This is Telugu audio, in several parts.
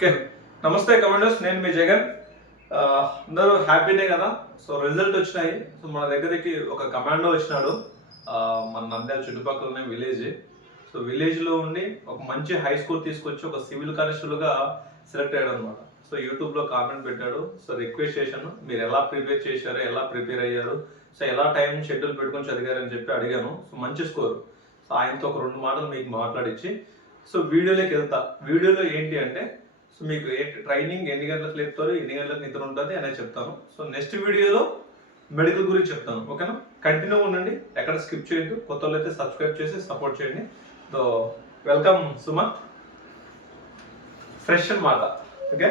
ఓకే. నమస్తే కమాండర్స్ నేను మీ జగన్. అందరూ హ్యాపీనే కదా? సో రిజల్ట్ వచ్చినాయి. సో మన దగ్గరికి ఒక కమాండో వచ్చినాడు. మన నంద్యాల చుట్టుపక్కలనే విలేజ్. సో విలేజ్లో ఉండి ఒక మంచి హై స్కోర్ తీసుకొచ్చి ఒక సివిల్ కానిస్టేబుల్గా సెలెక్ట్ అయ్యాడు అనమాట సో యూట్యూబ్లో కామెంట్ పెట్టాడు. సో రిక్వెస్ట్ చేశాను. మీరు ఎలా ప్రిపేర్ చేశారు ఎలా ప్రిపేర్ అయ్యారు సో ఎలా టైం షెడ్యూల్ పెట్టుకొని చదివారని చెప్పి అడిగాను. సో మంచి స్కోర్. సో ఆయనతో ఒక రెండు మాటలు మీకు మాట్లాడించి సో వీడియోలోకి వెళ్తా. వీడియోలో ఏంటి అంటే సో మీకు ట్రైనింగ్ ఎన్ని గంటలకు లేపుతారు ఎన్ని గంటలకు నిద్ర ఉంటుంది అనేది చెప్తాను. సో నెక్స్ట్ వీడియోలో మెడికల్ గురించి చెప్తాను ఓకేనా కంటిన్యూ ఉండండి ఎక్కడ స్కిప్ చేయొద్దు. కొత్త వాళ్ళు అయితే సబ్స్క్రైబ్ చేసి సపోర్ట్ చేయండి. సో వెల్కమ్ సుమన్ ఫ్రెష్ అన్నమాట ఓకే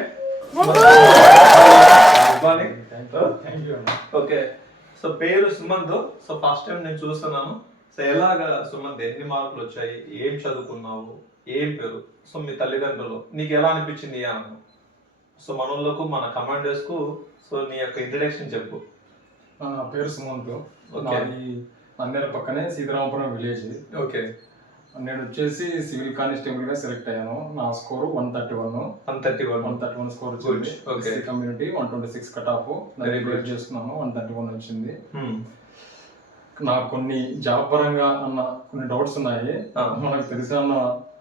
ఓకే సో పేరు సుమంత్. సో ఫస్ట్ టైం నేను చూస్తున్నాను. సో ఎలాగా సుమంత్ ఎన్ని మార్కులు వచ్చాయి? ఏం చదువుకున్నావు? ఏం పేరు? సో మీ తల్లిదండ్రులు. నీకు ఎలా అనిపించింది అన్న సో మనోళ్ళకు మన కమాండర్స్కు సో నీ యొక్క ఇంట్రడక్షన్ చెప్పు. నా పేరు సుమంత్ ఓకే. నాది నంద్యాల పక్కనే సీతారామపురం విలేజ్. ఓకే. నేను వచ్చేసి సివిల్ కానిస్టేబుల్గా సెలెక్ట్ అయ్యాను. నా score one thirty one. One thirty one. One thirty one score. వచ్చింది. Okay. Community one twenty six cut off. Grade చేసుకున్నాను వన్ థర్టీ వన్ వచ్చింది. Hmm. నాకు కొన్ని జాబ్ పరంగా అన్న కొన్ని డౌట్స్ ఉన్నాయి. మనకు తెలిసిన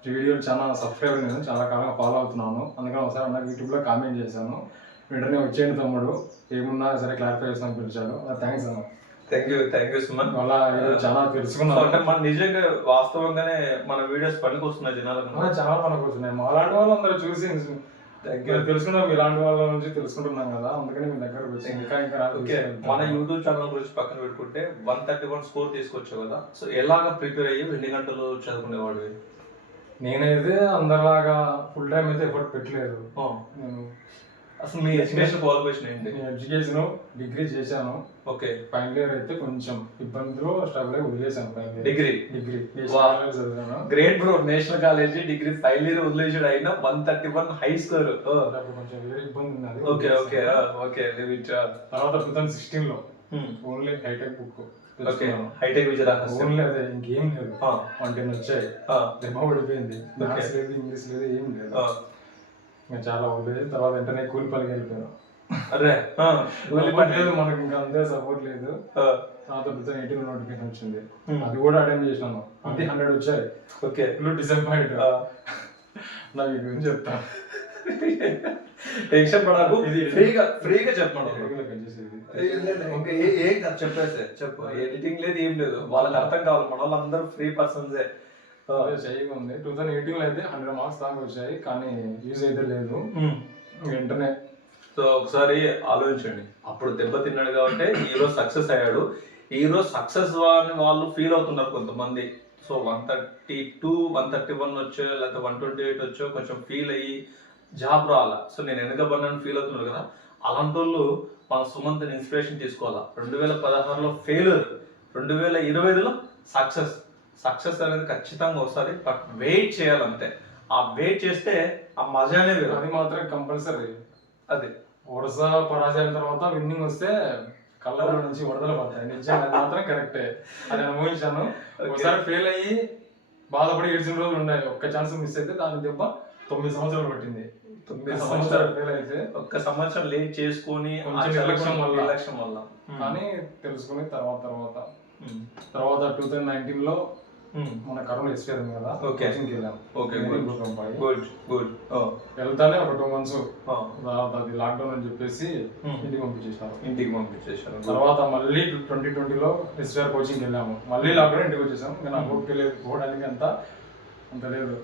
వీడియోలు చాలా సబ్స్క్రైబర్ నేను చాలా కాలంగా ఫాలో అవుతున్నాను. అందుకని ఒకసారి నాకు యూట్యూబ్లో కామెంట్ చేశాను. వెంటనే వచ్చేయండి తమ్ముడు. ఏమున్నా సరే క్లారిఫై చేస్తాను పిలిచాడు. థ్యాంక్స్ అన్న. Thank you thank you Suman ఈరోజు చాలా సో తెలుసుకున్నాను అంటే మన నిజంగా వాస్తవంగానే మన వీడియోస్ పనికి వస్తున్నాయి జనాలకు. చాలా మనకు వచ్చినాయి మా లాంటి వాళ్ళు అందరూ చూసి తెలుసుకున్నాం మీ లాంటి వాళ్ళ నుంచి తెలుసుకుంటున్నాం కదా. అందుకని మీ దగ్గరకు వచ్చి ఇంకా ఇంకా ఓకే మన యూట్యూబ్ ఛానల్ గురించి పక్కన పెట్టుకుంటే వన్ థర్టీ వన్ స్కోర్ తీసుకొచ్చావు కదా. సో ఎలాగ ప్రిపేర్ అయ్యి ఎన్ని గంటలు చదువుకునేవాడు నేనైతే అందరిలాగా ఫుల్ టైం అయితే ఎఫర్ట్ పెట్టలేదు. నేను అసలు మీ ఎడ్యుకేషన్ క్వాలిఫికేషన్ ఏంటి? నేను ఎడ్యుకేషన్ డిగ్రీ చేశాను. ఓకే. ఫైనల్ ఇయర్ అయితే కొంచెం ఇబ్బందులు స్ట్రగుల్ అయి వదిలేశాను ఫైనల్ డిగ్రీ? డిగ్రీ. చదివాను. Great bro national college degree five year వదిలేసాడు అయినా one thirty one high score కొంచెం ఇబ్బంది ఉన్నది. Okay okay. ఓకే. తర్వాత టూ థౌసండ్ సిక్స్టీన్లో only hitech book. Okay. Hitech Vijaya only అదే ఇంకేం లేదు. టెన్ వచ్చాయి దెబ్బ పడిపోయింది. మ్యాథ్స్ లేదు ఇంగ్లీష్ లేదు ఏం లేదు. ఇంకా చాలా వదిలేదు తర్వాత వెంటనే కూలి పనికి వెళ్ళిపోయాను అరే లేదు మనకి ఇంకా అంతే సపోర్ట్ లేదు. తర్వాత థౌసండ్ ఎయిటీన్ నోటిఫికేషన్ వచ్చింది. అది కూడా అటెండ్ చేసినాను అది హండ్రెడ్ వచ్చాయి. ఓకే. డిసప్పాయింట్. నాకు గురించి చెప్తాను టెన్షన్ పడకు. ఫ్రీగా ఫ్రీగా చెప్పండి ఓకే ఏ- ఏం కాదు చెప్పేసే చెప్పు ఎడిటింగ్ లేదు ఏం లేదు. వాళ్ళకి అర్థం కావాలి. మన వాళ్ళందరూ ఫ్రీ పర్సన్సే చేయగా ఉంది. టూ థౌసండ్ ఎయిటీన్లో అయితే హండ్రెడ్ మార్క్స్ దాకా వచ్చాయి కానీ యూజ్ అయితే లేదు. వెంటనే. సో ఒకసారి ఆలోచించండి. అప్పుడు దెబ్బ తిన్నాడు కాబట్టి హీరో సక్సెస్ అయ్యాడు. హీరో సక్సెస్ అని వాళ్ళు ఫీల్ అవుతున్నారు కొంతమంది. So one thirty two one thirty one వచ్చో లేకపోతే వన్ ట్వంటీ ఎయిట్ వచ్చో కొంచెం ఫీల్ అయ్యి జాబ్ రావాలా? సో నేను వెనకబడినాను ఫీల్ అవుతున్నారు కదా అలాంటి వాళ్ళు మన సుమంత్ని ఇన్స్పిరేషన్ తీసుకోవాలా? రెండు వేల పదహారులో ఫెయిల్యూర్ రెండు వేల ఇరవై ఐదులో సక్సెస్ సక్సెస్ అనేది ఖచ్చితంగా వస్తుంది బట్ వెయిట్ చేయాలంతే. ఆ వెయిట్ చేస్తే ఆ మజానే వేరు. అది మాత్రం కంపల్సరీ అది. వరుస పరాజయం తర్వాత విన్నింగ్ వస్తే కళ్ళలో నుంచి వరదలు పడతాయి. నిజంగా అది మాత్రం కరెక్టే అది అనుభవించాను. ఒకసారి ఫెయిల్ అయ్యి బాధపడి ఏడ్చిన రోజులు ఉన్నాయి. ఒక్క ఛాన్స్ మిస్ అయితే దాని దెబ్బ తొమ్మిది సంవత్సరాలు పట్టింది. తొమ్మిది సంవత్సరాలు ఫెయిల్ అయితే ఒక్క సంవత్సరం లేట్ చేసుకొని కొంచెం నిర్లక్ష్యం వల్ల. నిర్లక్ష్యం వల్ల కానీ తెలుసుకుని తర్వాత తర్వాత ఉమ్. తర్వాత టూ థౌసండ్ నైన్టీన్లో ఉమ్. మన కరోనా అయింది కదా Okay. కోచింగ్కి వెళ్ళాం Okay, నేను good. ఇంకొక అబ్బాయి. గుడ్ గుడ్ ఓ, వెళ్తానే ఒక టూ మంత్స్ ఓ. తర్వాత అది లాక్డౌన్ అని చెప్పేసి Hmm. ఇంటికి పంపించేసారు ఇంటికి పంపించేశారు తర్వాత మళ్ళీ ట్వంటీ ట్వంటీలో ఎస్ఆర్ కోచింగ్ వెళ్ళాము మళ్ళీ లాక్డౌన్ ఇంటికి వచ్చేసాం ఇంకా నా బుక్ వెళ్ళేది పోవడానికి అంత అంత లేదు.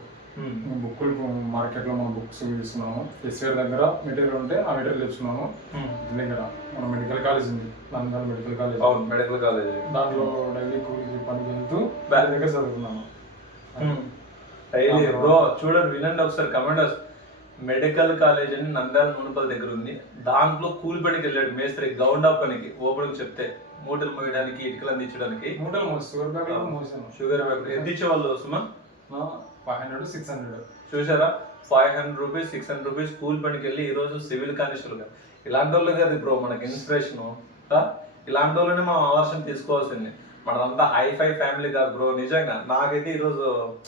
బుక్కులు మార్కెట్లో మనం బుక్స్ తీసుకున్నాము. ఎస్ఆర్ దగ్గర మెటీరియల్ ఉంటే ఆ మెటీరియల్ తెచ్చుకున్నాము. దగ్గర మన మెడికల్ కాలేజ్ ఉంది. Nandan medical college. అవును మెడికల్ కాలేజ్. దాంట్లో డైలీ కూలికి పనికి వెళ్తూ బ్యాగ్ దగ్గర చదువుకున్నాను డైలీ బ్రో చూడండి వినండి ఒకసారి కమెంటర్స్ మెడికల్ కాలేజ్ అని నంద్యాల మున్పల్ దగ్గర ఉంది. దాంట్లో కూలి పనికి వెళ్ళాడు మేస్త్రి గ్రౌండ్ అప్ పనికి. ఓపెన్ చెప్తే మూటలు మోయడానికి ఇటుకలు అందించడానికి. మూటలు షుగర్ షుగర్ ఎంత ఇచ్చేవాళ్ళు Suman? Five hundred six hundred. చూసారా five hundred rupees six hundred rupees school పనికి వెళ్ళి ఈ రోజు సివిల్ కానిస్టేబుల్ ఇలాంటి వాళ్ళు కదా బ్రో మనకి ఇన్స్పిరేషన్ ఇలాంటి వాళ్ళని మనం ఆదర్శం తీసుకోవాల్సింది. మనదంతా హై ఫై ఫ్యామిలీ కాదు బ్రో. నిజంగా నాకైతే ఈరోజు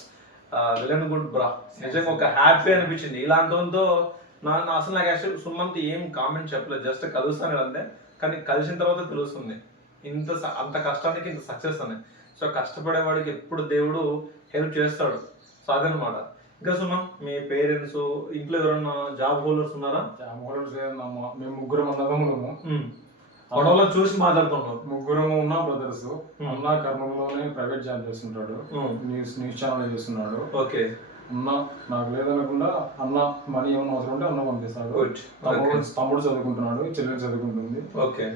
విలన్ గుడ్ బ్రా. నిజంగా ఒక హ్యాపీ అనిపించింది. ఇలాంటి వాళ్ళతో నా అసలు నాకు యాక్చువల్ సుమంత్ ఏం కామెంట్ చెప్పలేదు. జస్ట్ కలుస్తాను అంతే. కానీ కలిసిన తర్వాత తెలుస్తుంది. ఇంత స- అంత కష్టానికి ఇంత సక్సెస్ అని. సో కష్టపడేవాడికి ఎప్పుడు దేవుడు హెల్ప్ చేస్తాడు. సో అదనమాట ఇంకా సుమన్ మీ పేరెంట్స్ ఇంట్లో ఎవరైనా జాబ్ హోల్డర్స్ ఉన్నారా? మోడల్స్ మేము ముగ్గురం అన్నదమ్ములము గొడవలో చూసి మాట్లాడుతున్నాం ముగ్గురం ఉన్న బ్రదర్స్ అన్న కర్నూలులోనే ప్రైవేట్ జాబ్ చేస్తుంటాడు. న్యూస్ న్యూస్ ఛానల్ చేస్తున్నాడు. ఓకే. అన్న నాకు లేదనకుండా అన్న మనీ ఏమైనా అవసరం ఉంటే అన్న పంపిస్తాడు. తమ్ముడు చదువుకుంటున్నాడు చెల్లెలు చదువుకుంటుంది. ఓకే.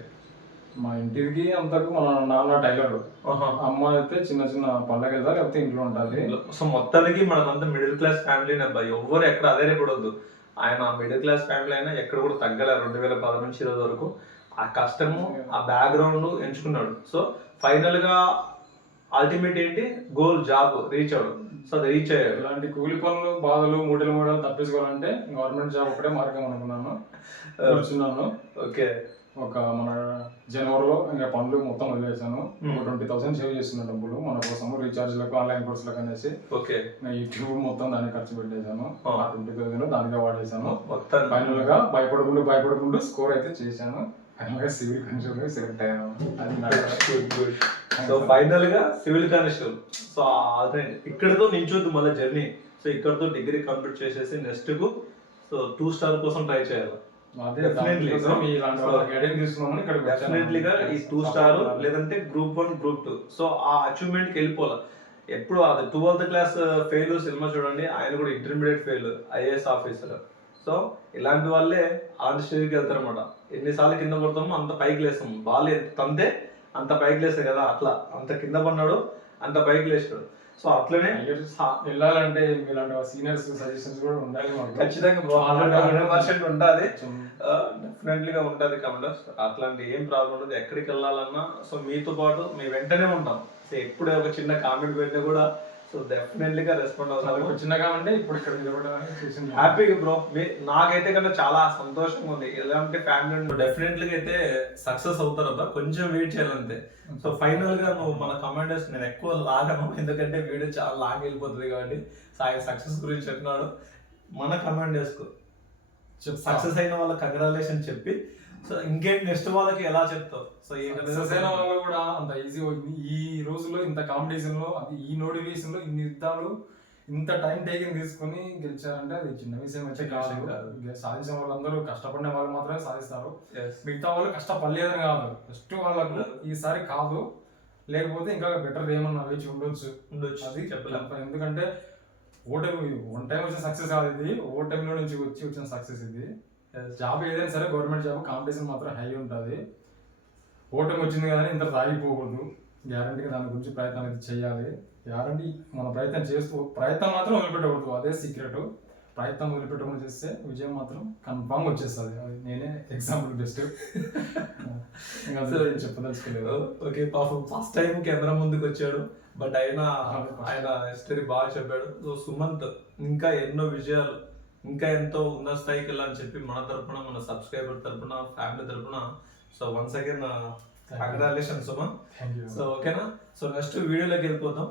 మా ఇంటికి అంతకు మన నాన్న టైలర్. అమ్మ అయితే చిన్న చిన్న పళ్ళకి వెళ్తా లేకపోతే ఇంట్లో ఉంటుంది సో మొత్తానికి మనదంతా మిడిల్ క్లాస్ ఫ్యామిలీ అబ్బాయి ఎవ్వరు ఎక్కడ అదే పడవద్దు ఆయన మిడిల్ క్లాస్ ఫ్యామిలీ అయినా ఎక్కడ కూడా తగ్గలే. రెండు వేల పది నుంచి ఇరవై వరకు ఆ కష్టము ఆ బ్యాక్గ్రౌండ్ ఎంచుకున్నాడు. సో ఫైనల్గా అల్టిమేట్ ఏంటి? గోల్ జాబ్ రీచ్ అవడం సో అది రీచ్ అయ్యాడు. ఇలాంటి కూలి పనులు బాధలు మూటలు మూటలు తప్పించుకోవాలంటే గవర్నమెంట్ జాబ్ ఒకటే మార్గం అనుకున్నాను. ఓకే ఒక మన జనవరిలో ఇంకా పనులు మొత్తం వదిలేసాను. ఒక ట్వంటీ థౌసండ్ సేవ్ చేస్తున్న డబ్బులు. మన కోసం రీఛార్జ్లకు ఆన్లైన్ కోర్సులకు అనేసి ఓకే. యూట్యూబ్ మొత్తం దానికి ఖర్చు పెట్టేశాను. ఆ. ట్వంటీ థౌసండ్ దానికే వాడేశాను. ఫైనల్గా భయపడకుండా భయపడకుండా స్కోర్ అయితే చేశాను. సివిల్ కన్స్ట్రక్షన్ సెలెక్ట్ అయ్యాను. అది సో ఫైనల్గా సివిల్ కానిస్టేబుల్. సో ఇక్కడతో నించొద్దు మళ్ళీ జర్నీ. సో ఇక్కడతో డిగ్రీ కంప్లీట్ చేసేసి నెక్స్ట్కు సో టూ స్టార్ కోసం ట్రై చేయాలి. అదే Definitely. దానికోసం ఇలాంటి వాళ్ళ గైడెన్స్ తీసుకున్నామని ఇక్కడ డెఫినెట్లీ గా ఈ టూ స్టార్ లేదంటే group one group two so ఆ అచీవ్మెంట్కి వెళ్ళిపోవాలి. ఎప్పుడు అది ట్వెల్త్ క్లాస్ ఫెయిల్ సినిమా చూడండి ఆయన కూడా intermediate fail IAS officer so ఇలాంటి వాళ్ళే అలాంటి స్టేజ్కి వెళ్తారన్నమాట. ఎన్నిసార్లు కింద పడతామో అంత పైకి లేస్తాం. బాల్ ఎంత తంతే అంత పైకి లేస్తాయి కదా అట్లా. అంత కింద పడినాడు అంత పైకి లేచాడు సో అట్లనే వెళ్ళాలంటే ఇలాంటి సీనియర్స్ సజెషన్స్ కూడా ఉండాలి ఖచ్చితంగా హండ్రెడ్ పర్సెంట్ ఉంటుంది కొంచెం డెఫినెట్లీ గా ఉంటుంది కమెంటర్స్ అట్లాంటి ఏం ప్రాబ్లం ఉండదు. ఎక్కడికి వెళ్ళాలన్నా సో మీతో పాటు మీ వెంటనే ఉంటాం. సో ఎప్పుడే ఒక చిన్న కామెంట్ పెట్టినా కూడా సో డెఫినెట్లీ గా రెస్పాండ్ అవుతాము చిన్నగా ఉంటే ఇప్పుడు ఇక్కడ నిలబడడానికి చూసింది. హ్యాపీగా బ్రో నాకైతే కన్నా చాలా సంతోషంగా ఉంది. ఎలాంటి ఫ్యామిలీ డెఫినెట్లీ అయితే సక్సెస్ అవుతారబ్బా కొంచెం వెయిట్ చేయాలంతే. సో ఫైనల్గా నువ్వు మన కమాండర్స్ నేను ఎక్కువ లాగను. ఎందుకంటే వీడియో చాలా లాగ్ వెళ్ళిపోతుంది కాబట్టి. సో ఆయన సక్సెస్ గురించి చెప్పినాడు. మన కమాండర్స్. సక్సెస్ అయిన వాళ్ళ కంగ్రాచులేషన్ చెప్పి సో ఇంకేం నెక్స్ట్ వాళ్ళకి ఎలా చెప్తావు? సో అయిన వాళ్ళు కూడా అంత ఈజీ ఈ రోజుల్లో ఇంత కాంపిటీషన్లో అది ఈ నోటిఫికేషన్లో ఇన్ని యుద్ధాలు ఇంత టైం టేకింగ్ తీసుకొని గెలిచారంటే అది చిన్న విషయం విషయం కాదు. సాధించిన వాళ్ళందరూ కష్టపడిన వాళ్ళు మాత్రమే సాధిస్తారు. మిగతా వాళ్ళు కష్టపడలేదని కాదు. ఫస్ట్ వాళ్ళకు ఈసారి కాదు. లేకపోతే ఇంకా బెటర్ ఏమన్నా వేచి ఉండొచ్చు. ఉండొచ్చు. అది చెప్పలేం. చెప్పలేం ఎందుకంటే ఓటమి వన్ టైం వచ్చిన సక్సెస్ కాదు ఇది. ఓటమిలో నుంచి వచ్చి వచ్చిన సక్సెస్ ఇది. జాబ్ ఏదైనా సరే గవర్నమెంట్ జాబ్ కాంపిటీషన్ మాత్రం హై ఉంటుంది. ఓటమి వచ్చింది కానీ ఇంత రాగిపోకూడదు గ్యారంటీగా దాని గురించి ప్రయత్నం అయితే చేయాలి. గ్యారంటీ మన ప్రయత్నం చేస్తూ ప్రయత్నం మాత్రం వదిలిపెట్టకూడదు. అదే సీక్రెట్ ప్రయత్నం వదిలిపెట్టకుండా చేస్తే విజయం మాత్రం కన్ఫామ్ వచ్చేస్తుంది. అది నేనే ఎగ్జాంపుల్ బెస్ట్ ఇంకా చెప్పదలుచుకోలేదు. ఓకే పాపం ఫస్ట్ టైం కెమెరా ముందుకు వచ్చాడు. బట్ అయినా ఆయన హిస్టరీ బాగా చెప్పాడు. సో సుమంత్ ఇంకా ఎన్నో విజయాలు ఇంకా ఎంతో ఉన్నత స్థాయికి వెళ్ళాలని చెప్పి మన తరపున మన సబ్స్క్రైబర్ తరపున ఫ్యామిలీ తరపున. So once again congratulation Suman so ఓకేనా సో నెక్స్ట్ వీడియోలోకి వెళ్ళిపోతాం